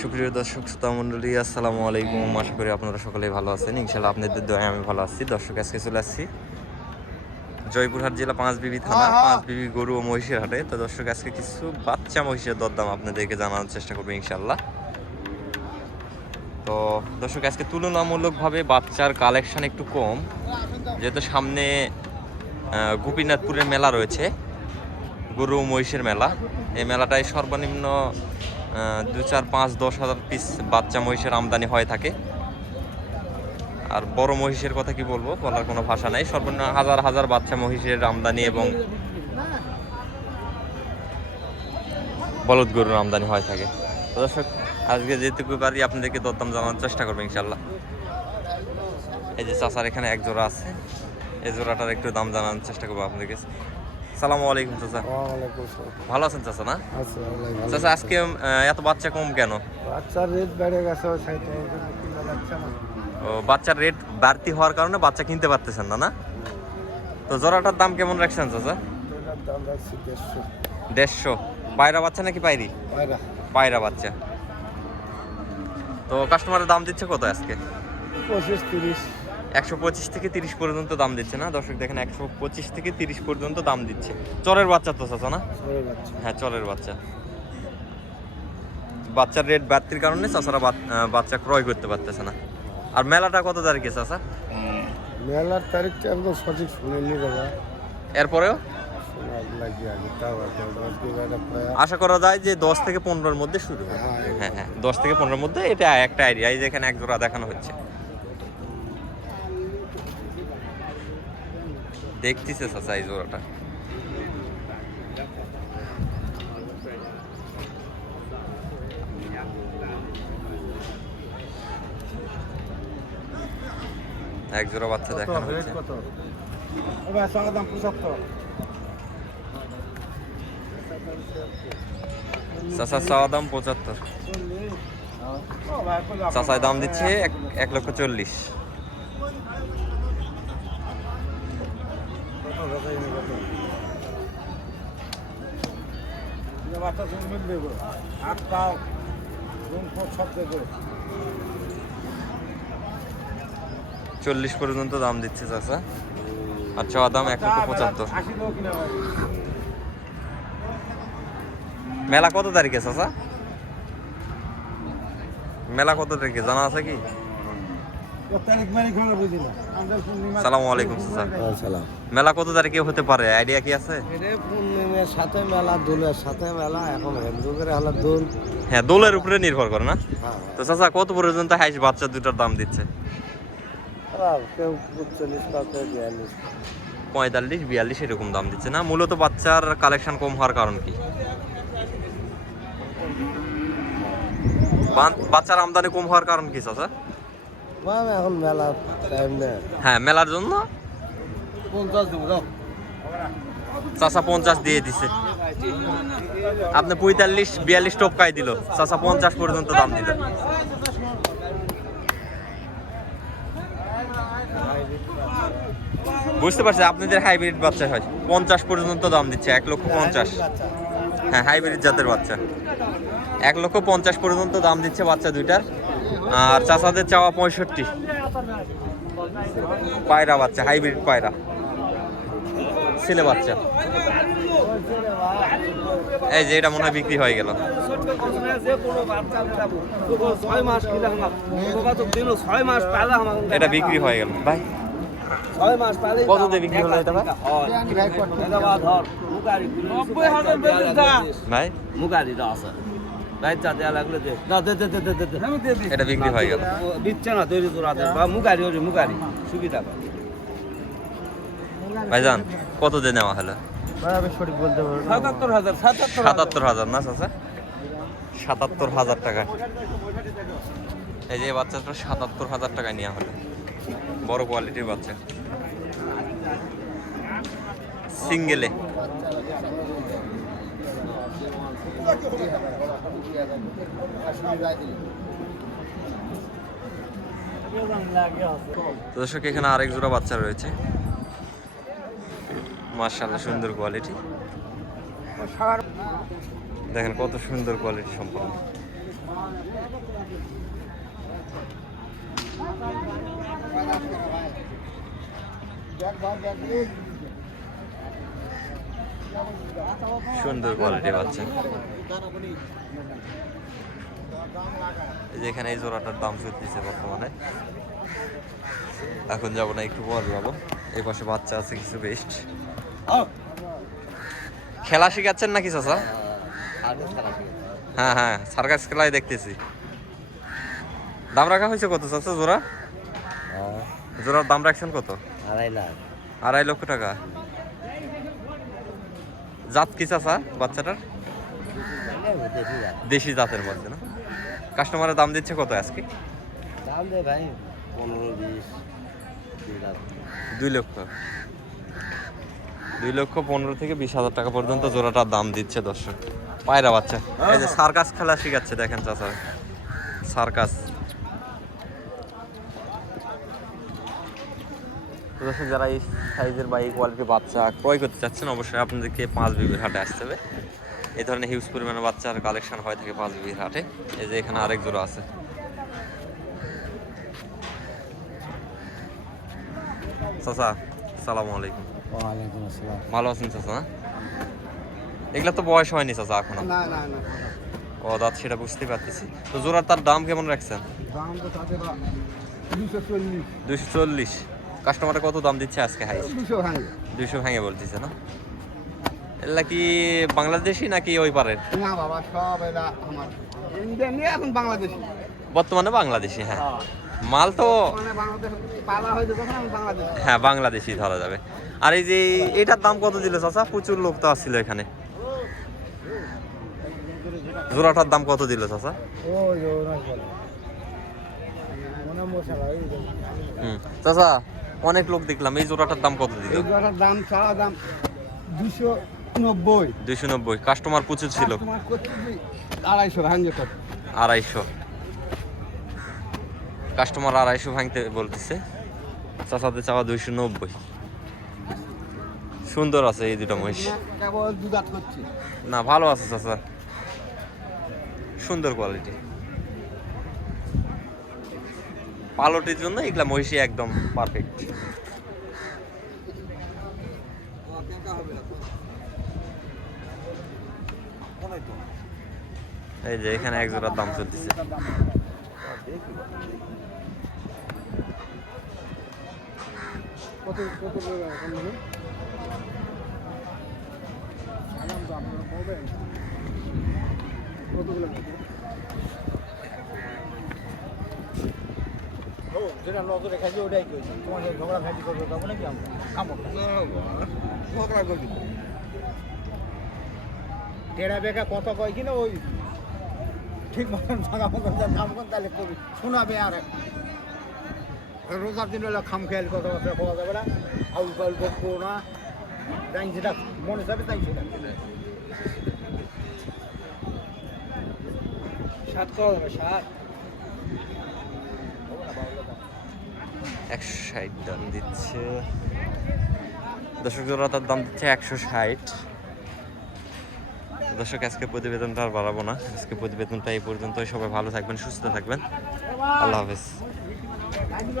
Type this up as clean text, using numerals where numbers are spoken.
সুপ্রিয় দর্শক শ্রোতা মণ্ডলী, আসসালামু আলাইকুম। আশা করি আপনারা সকলেই ভালো আছেন। ইনশাল্লাহ আপনাদের দয়ায় আমি ভালো আছি। দর্শক, আজকে চলে আসছি জয়পুরহাট জেলা পাঁচবিবি থানা পাঁচবিবি গরু ও মহিষের হাটে। তো দর্শক, আজকে কিছু বাচ্চা মহিষের দরদাম আপনাদেরকে জানানোর চেষ্টা করবো ইনশাল্লাহ। তো দর্শক, আজকে তুলনামূলকভাবে বাচ্চার কালেকশন একটু কম, যেহেতু সামনে গোপীনাথপুরের মেলা রয়েছে, গরু ও মহিষের মেলা। এই মেলাটায় সর্বনিম্ন 2, 4, 5, 10 হাজার পিস বাচ্চা মহিষের আমদানি হয়ে থাকে। আর বড় মহিষের কথা কি বলবো, বলার কোনো ভাষা নাই। সর্বনিম্ন হাজার হাজার বাচ্চা মহিষের আমদানি এবং বলদ গরুর আমদানি হয়ে থাকে। তো দর্শক, আজকে যেটুকু পারি আপনাদেরকে দরদাম জানানোর চেষ্টা করবো ইনশাল্লাহ। এই যে চাচার এখানে এক জোড়া আছে, এই জোড়াটার একটু দাম জানানোর চেষ্টা করবো আপনাদেরকে। সালামু আলাইকুম চাচা। ভালো আছেন চাচা? না চাচা, আজকে এত বাচ্চা কম কেন? বাচ্চার রেট বেড়ে গেছে। ও, বাচ্চার রেট বাড়তি হওয়ার কারণে বাচ্চা কিনতে পারতেছেন না? না, তো জোড়াটার দাম কেমন রাখছেন চাচা? 150। পায়রা বাচ্চা নাকি পায়রি? পায়রা বাচ্চা। তো কাস্টমারের দাম দিচ্ছে কত আজকে? 25-30। 125 থেকে 30 পর্যন্ত দাম দিচ্ছে না দর্শক? দেখেন, 125 থেকে 30 পর্যন্ত দাম দিচ্ছে। চরের বাচ্চা তো চাচা? না, হ্যাঁ চরের বাচ্চা। বাচ্চার রেট বাড়তির কারণে চাচারা বাচ্চা ক্রয় করতে পারতেছে না। আর মেলাটা কত তারিখে চাচা? মেলার তারিখটা একদম সঠিক শুনেনি দাদা। এরপরেও আশা করা যায় যে 10 থেকে 15-র মধ্যে শুরু হবে। হ্যাঁ হ্যাঁ, 10 থেকে 15-র মধ্যে। এটা একটা আইডিয়া। এই যেখানে এক জোড়া দেখানো হচ্ছে, দেখতেছে চাচা এই জোড়াটা। এক জোড়া বাচ্চা দেখানো হচ্ছে। চাচা চাওয়া দাম 75। চাচায় দাম দিচ্ছে 1,40,000। $40 পর্যন্ত দাম দিচ্ছে চাচা। আর চাওয়া দাম 1,75,000। মেলা কত তারিখে চাচা? মেলা কত তারিখে জানা আছে কি? সালামু আলাইকুম চাচা। মেলা কত তারিখে হতে পারে, আইডিয়া কি আছে? পূর্ণিমার সাথে মেলা, দোলের সাথে মেলা। এখন হিন্দুদের হলো দোল। হ্যাঁ, দোলের উপরে নির্ভর করে না? তো চাচা, কত পর্যন্ত হাইস বাচ্চা দুটার দাম দিচ্ছে? কেউ 45, 42। 45, 42 এরকম দাম দিচ্ছে না? মূলত বাচ্চার কালেকশন কম হওয়ার কারণ কি? বাচ্চার আমদানি কম হওয়ার কারণ কি চাচা? এখন মেলা টাইম নেই। হ্যাঁ, মেলার জন্য 50 দেবো দাও। চাচা 50 দিয়ে দিছে। আপনি 45, 42 টপকাই দিল, চাচা 50 পর্যন্ত দাম দিল। বুঝতে পারছি, আপনাদের হাইব্রিড বাচ্চা হয় 50 পর্যন্ত দাম দিচ্ছে। 1,50,000। হ্যাঁ, হাইব্রিড জাতের বাচ্চা 1,50,000 পর্যন্ত দাম দিচ্ছে বাচ্চা দুইটার। আর চাচাদের চাওয়া 65। পায়রা বাচ্চা, হাইব্রিড পায়রা, ছেলে বাচ্চা। এই যে এটা মনে হয় বিক্রি হয়ে গেল। এটা বিক্রি হয়ে গেল ভাই। কত দিয়ে বিক্রি হলো এটা ভাই? ভাই এটা বিক্রি হয়ে গেল। দিচ্ছে না তৈরি বা মুগারি মুগারি সুবিধা। ভাইজান, কত দিয়ে নেওয়া হলো? সঠিক বলতে পারবো। 77,000 না চাচা? 77,000 টাকা। এই যে বাচ্চাটা 77,000 টাকায় নেওয়া হলো। বড় কোয়ালিটির বাচ্চা, সিঙ্গেলে। দর্শক, এখানে আরেক জোড়া বাচ্চা রয়েছে। মাশাআল্লাহ, সুন্দর কোয়ালিটি। দেখেন কত সুন্দর কোয়ালিটি সম্পন্ন। সুন্দর কোয়ালিটি বাচ্চা। এই যে এখানে এই জোড়াটার দাম চলতেছে বর্তমানে, এখন যাবো না, একটু পর যাবো। এই পাশে বাচ্চা আছে কিছু বেস্ট। খেলা শিখাচ্ছেন নাকি চাচা? হ্যাঁ হ্যাঁ, সার্কাস খেলায় দেখতেছি। দাম রাখা হয়েছে কত চাচা জোড়া? জোড়ার দাম রাখছেন কত? 2.5 লাখ। 2.5 লক্ষ টাকা। জাত কি চাচা বাচ্চাটার? দেশি জাতের বলছে না? কাস্টমারের দাম দিচ্ছে কত আজকে? দাম দে ভাই 15-20 2 লক্ষ। 2 লক্ষ 15 থেকে 20,000 টাকা পর্যন্ত জোড়াটার দাম দিচ্ছে দর্শক। পায়রা বাচ্চা। এই যে সার্কাস খেলা শিখাচ্ছে দেখেন চাচা, সার্কাস। দর্শক যারা এই সাইজের বা এই কোয়ালিটির বাচ্চা ক্রয় করতে চাচ্ছেন, অবশ্যই আপনাদেরকে 5 বিবির হাটে আসতে হবে। এই ধরনের হিউজ পরিমাণে বাচ্চার কালেকশন হয় থাকে 5 বিবির হাটে। এই যে এখানে আরেক জোড়া আছে। চাচা আসসালামু আলাইকুম। ওয়ালাইকুম আসসালাম। ভালো আছেন চাচা? এগুলা তো বয়স হয়নি চাচা এখনো। না না না, ও দাঁত সেটা বুঝতে পারতেছি। তো জোড়ার তার দাম কেমন রাখছেন? দাম তো তাদের 240। 240। কাস্টমারে কত দাম দিচ্ছে আজকে হাই? 200 ভাঙে। 200 ভেঙে বলতেছে না? এগুলা কি বাংলাদেশি নাকি ওই পারের? না বাবা, সব এরা আমার ইন্ডিয়ান নিয়ে এখন বাংলাদেশি। বর্তমানে বাংলাদেশি, হ্যাঁ। মাল তো মানে বাংলাদেশ পালা হয়েছে কখন, আমি বাংলাদেশি। হ্যাঁ বাংলাদেশি ধরা যাবে। আর এই যে এটার দাম কত দিল চাচা? প্রচুর লোক তো আসছিল এখানে। জোড়াটার দাম কত দিল চাচা? ওই ওনার বলে মনে মশলা এই চাচা অনেক লোক দেখলাম, এই জোড়াটার দাম কত দিল? এই জোড়াটার দাম চাওয়া দাম 290। 290। কাস্টমার প্রচুর ছিল। তোমার করতে 250 ভাঙে কত? 250। কাস্টমার 250 ভাঙতে বলতেছে, চাচাতে চাওয়া 290। সুন্দর আছে এই দুটো মহিষ। কেবল দুধাত করছি। না ভালো আছে চাচা, সুন্দর কোয়ালিটি। পালটির জন্য এগুলা মহিষী একদম পারফেক্ট। এই যে এখানে এক জোড়ার দাম চলতেছে। কত কত কতগুলো যেটা নজরে খাইছি ওটাই কইছি। তোমার সাথে ঝগড়া খাইছি করবো তখন নাকি আমরা খামো ঝগড়া করবি টেরা বেকা কথা কয় কিনা ওই ঠিক মতন ভাঙা মতন কাম কর, তাহলে কবি শোনাবে। আর রোজার দিন হলে খাম খেয়াল কথাবার্তা পাওয়া যাবে না, আউল ফাউল করবো না, তাই যেটা মনে যাবে তাই সেটা সাত করা যাবে। সাত 160 দাম দিচ্ছে দর্শক। জোড়া তার দাম দিচ্ছে 160। দর্শক আজকে প্রতিবেদনটা আর বাড়াবো না, আজকে প্রতিবেদনটা এই পর্যন্তই। সবাই ভালো থাকবেন, সুস্থ থাকবেন। আল্লাহ হাফেজ।